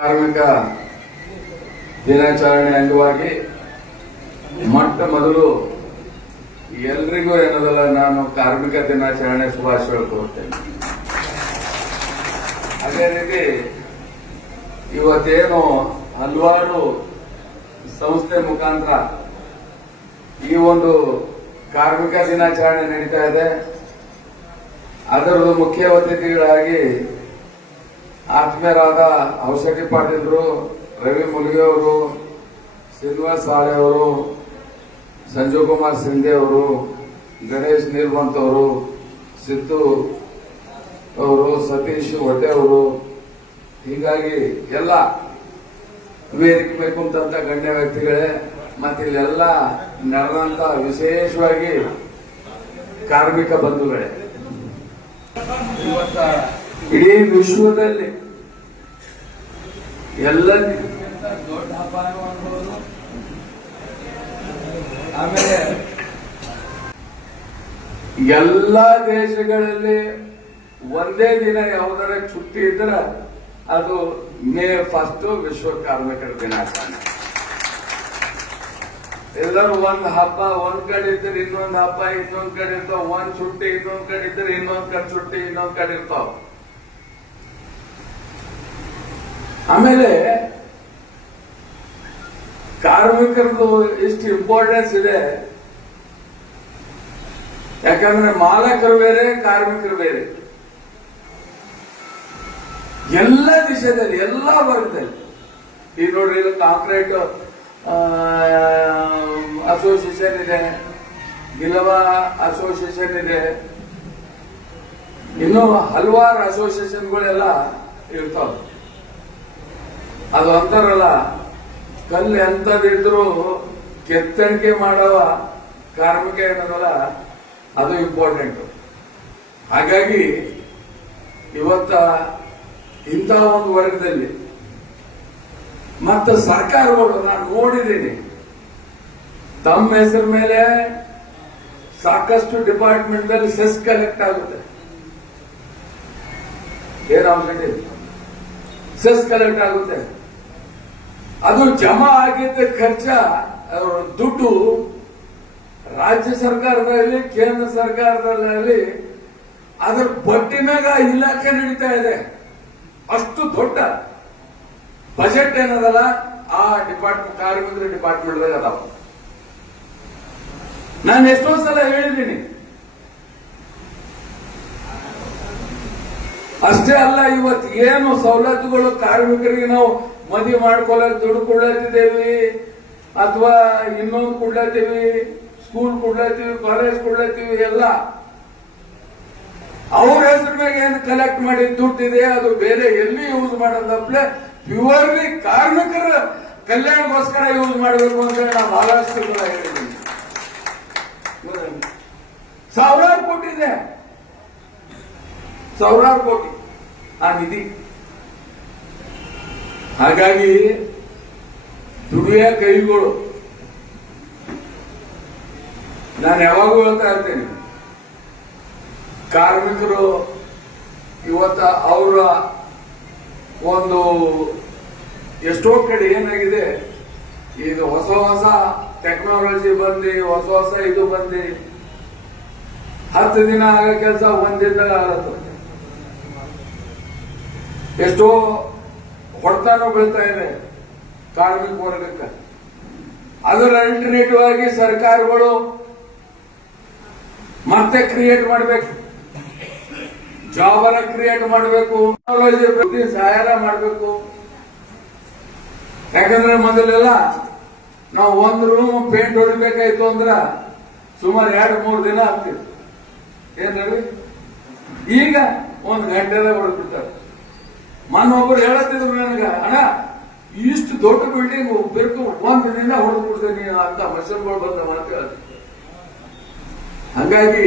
ಕಾರ್ಮಿಕ ದಿನಾಚರಣೆ ಅಂಗವಾಗಿ ಮೊಟ್ಟ ಮೊದಲು ಎಲ್ರಿಗೂ ಏನದಲ್ಲ ನಾನು ಕಾರ್ಮಿಕ ದಿನಾಚರಣೆ ಶುಭಾಶಯ ಕೋರ್ತೇನೆ. ಅದೇ ರೀತಿ ಇವತ್ತೇನು ಹಲವಾರು ಸಂಸ್ಥೆ ಮುಖಾಂತರ ಈ ಒಂದು ಕಾರ್ಮಿಕ ದಿನಾಚರಣೆ ನಡೀತಾ ಇದೆ. ಅದರದ್ದು ಮುಖ್ಯ ಅತಿಥಿಗಳಾಗಿ ಆತ್ಮೀಯರಾದ ಔಷಧಿ ಪಾಟೀಲ್ರು, ರವಿ ಮುಲ್ಗೆ ಅವರು ಶ್ರೀನಿವಾಸ್ ಅವರು ಸಂಜೀವ್ ಕುಮಾರ್ ಸಿಂಧೆ ಅವರು, ಗಣೇಶ್ ನೀಲ್ವಂತ್ ಅವರು, ಸಿದ್ದು ಅವರು, ಸತೀಶ್ ಹೊಟ್ಟೆ ಅವರು, ಹೀಗಾಗಿ ಎಲ್ಲ ವೇದಿಕೆ ಬೇಕು ಅಂತಂತ ಗಣ್ಯ ವ್ಯಕ್ತಿಗಳೇ, ಮತ್ತೆ ಇಲ್ಲೆಲ್ಲ ನಡೆದಂತ ವಿಶೇಷವಾಗಿ ಕಾರ್ಮಿಕ ಬಂಧುಗಳೇ. ಇವತ್ತ ಇಡೀ ವಿಶ್ವದಲ್ಲಿ. ಎಲ್ಲ ದೊಡ್ಡ ಹಬ್ಬ ಅನ್ಬಹುದು ಆಮೇಲೆ ಎಲ್ಲ ದೇಶಗಳಲ್ಲಿ ಒಂದೇ ದಿನ ಯಾವ್ದಾರ ಚುಟ್ಟಿ ಇದ್ರ ಅದು ಮೇ ಫಸ್ಟ್ ವಿಶ್ವ ಕಾರ್ಮಿಕರ ದಿನ ಎಲ್ಲರೂ ಒಂದ್ ಹಬ್ಬ, ಒಂದ್ ಕಡೆ ಇದ್ರೆ ಇನ್ನೊಂದ್ ಹಬ್ಬ, ಇನ್ನೊಂದ್ ಕಡೆ ಇರ್ತಾವ. ಒಂದ್ ಚುಟ್ಟಿ, ಇನ್ನೊಂದ್ ಕಡೆ ಇದ್ರೆ ಇನ್ನೊಂದ್ ಕಡೆ ಚುಟ್ಟಿ, ಇನ್ನೊಂದ್ ಕಡೆ ಇರ್ತಾವ. ಆಮೇಲೆ ಕಾರ್ಮಿಕರದ್ದು ಎಷ್ಟು ಇಂಪಾರ್ಟೆನ್ಸ್ ಇದೆ. ಯಾಕಂದ್ರೆ ಮಾಲಕರು ಬೇರೆ, ಕಾರ್ಮಿಕರು ಬೇರೆ. ಎಲ್ಲ ವಿಷಯದಲ್ಲಿ, ಎಲ್ಲ ವರ್ಗದಲ್ಲಿ. ಈಗ ನೋಡ್ರಿ ಇದು ಕಾಂಕ್ರೀಟ್ ಅಸೋಸಿಯೇಷನ್ ಇದೆ. ಗಿಲವ ಅಸೋಸಿಯೇಷನ್ ಇದೆ. ಇನ್ನು ಹಲವಾರು ಅಸೋಸಿಯೇಷನ್ಗಳೆಲ್ಲ ಇರ್ತಾವ. ಅದು ಅಂತಾರಲ್ಲ, ಕಲ್ಲು ಎಂತದಿದ್ರು ಕೆತ್ತಣಿಕೆ ಮಾಡುವ ಕಾರ್ಮಿಕ ಏನದಲ್ಲ, ಅದು ಇಂಪಾರ್ಟೆಂಟ್ ಹಾಗಾಗಿ ಇವತ್ತ ಇಂಥ ಒಂದು ವರ್ಗದಲ್ಲಿ ಮತ್ತು ಸರ್ಕಾರಗಳು ನಾನು ನೋಡಿದ್ದೀನಿ. ತಮ್ಮ ಹೆಸರ ಮೇಲೆ ಸಾಕಷ್ಟು ಡಿಪಾರ್ಟ್ಮೆಂಟ್ನಲ್ಲಿ ಸೆಸ್ ಕಲೆಕ್ಟ್ ಆಗುತ್ತೆ. ಏನಾಗುತ್ತೆ ಸೆಸ್ ಕಲೆಕ್ಟ್ ಆಗುತ್ತೆ. ಅದು ಜಮಾ ಆಗಿದ್ದ ಖರ್ಚ ದುಡ್ಡು ರಾಜ್ಯ ಸರ್ಕಾರದಲ್ಲಿ, ಕೇಂದ್ರ ಸರ್ಕಾರದಲ್ಲಿ ಅದರ ಬಡ್ಡಿ ಮ್ಯಾಗ ಇಲಾಖೆ ನಡೀತಾ ಇದೆ. ಅಷ್ಟು ದೊಡ್ಡ ಬಜೆಟ್ ಏನದಲ್ಲ, ಆ ಡಿಪಾರ್ಟ್ಮೆಂಟ್ ಕಾರ್ಮಿಕರ ಡಿಪಾರ್ಟ್ಮೆಂಟ್ ಅದಾವ. ನಾನು ಎಷ್ಟೋ ಸಲ ಹೇಳಿದ್ದೀನಿ. ಅಷ್ಟೇ ಅಲ್ಲ, ಇವತ್ತು ಏನು ಸವಲತ್ತುಗಳು ಕಾರ್ಮಿಕರಿಗೆ ನಾವು ಮದುವೆ ಮಾಡ್ಕೊಳ್ಳ ದುಡ್ಡು ಕೊಡ್ಲತ್ತಿದ್ದೇವಿ ಅಥವಾ ಇನ್ನೊಂದು ಕೊಡ್ಲತ್ತೀವಿ ಸ್ಕೂಲ್ ಕೊಡ್ಲತ್ತೀವಿ ಕಾಲೇಜ್ ಕೊಡ್ಲತ್ತೀವಿ ಎಲ್ಲ. ಅವ್ರ ಹೆಸರು ಮೇಲೆ ಏನು ಕಲೆಕ್ಟ್ ಮಾಡಿ ದುಡ್ಡಿದೆ ಅದು ಬೇರೆ ಎಲ್ಲಿ ಯೂಸ್ ಮಾಡೋದಪ್ಲೆ ಪ್ಯೂರ್ಲಿ ಕಾರ್ಮಿಕರ ಕಲ್ಯಾಣಕ್ಕೋಸ್ಕರ ಯೂಸ್ ಮಾಡಬೇಕು ಅಂತ ನಾವು ಬಹಳಷ್ಟು ಕೂಡ ಹೇಳಿದ್ದೀನಿ ಸಾವಿರಾರು ಕೋಟಿ ಇದೆ. ಸಾವಿರಾರು ಕೋಟಿ ಆ ನಿಧಿ. ಹಾಗಾಗಿ ದುಡಿಯ ಕೈಗಳು. ನಾನು ಯಾವಾಗೂ ಹೇಳ್ತಾ ಇರ್ತೇನೆ, ಕಾರ್ಮಿಕರು ಇವತ್ತ ಅವರ ಒಂದು ಎಷ್ಟೋ ಕಡೆ ಏನಾಗಿದೆ ಇದು ಹೊಸ ಹೊಸ ಟೆಕ್ನಾಲಜಿ ಬಂದು, ಹೊಸ ಹೊಸ ಇದು ಬಂದು, ಹತ್ತು ದಿನ ಆಗ ಕೆಲಸ ಒಂದಿದ್ದಾಗ ಆಗತ್ತೆ. ಎಷ್ಟೋ ಹೊಡೆತಾನು ಬೀಳ್ತಾ ಇದೆ ಕಾರ್ಮಿಕ ವರ್ಗಕ್ಕೆ. ಅದರ ಅಲ್ಟರ್ನೇಟಿವ್ ಆಗಿ ಸರ್ಕಾರಗಳು ಮತ್ತೆ ಕ್ರಿಯೇಟ್ ಮಾಡಬೇಕು. ಜಾಬ್ ಅನ್ನ ಕ್ರಿಯೇಟ್ ಮಾಡಬೇಕು. ಟೆಕ್ನಾಲಜಿ ಸಹಾಯ ಮಾಡಬೇಕು. ಯಾಕಂದ್ರೆ ಮೊದಲೆಲ್ಲ ನಾವು ಒಂದು ರೂಮ್ ಪೇಂಟ್ ಹೊಡಿಬೇಕಾಯ್ತು ಅಂದ್ರ ಸುಮಾರು ಎರಡು, ಮೂರು ದಿನ ಆಗ್ತಿತ್ತು. ಏನ್ ಈಗ ಒಂದು ಗಂಟೆಲ್ಲ ಹೊಡೆದ್ಬಿಡ್ತಾರೆ ಮೊನ್ನೊಬ್ರು ಹೇಳತ್ತಿದ್ರು ನನಗ, ಅಣ್ಣ, ಇಷ್ಟು ದೊಡ್ಡ ಬಿಲ್ಡಿಂಗ್ ಬೇಕು, ಒಂದ್ ದಿನ ಹೊಡೆದು ಬಿಡ್ತೇನೆ ಅಂತ ಮಷನ್ಗಳು ಬಂದ ಮಾತು ಹೇಳ್ತೀನಿ. ಹಾಗಾಗಿ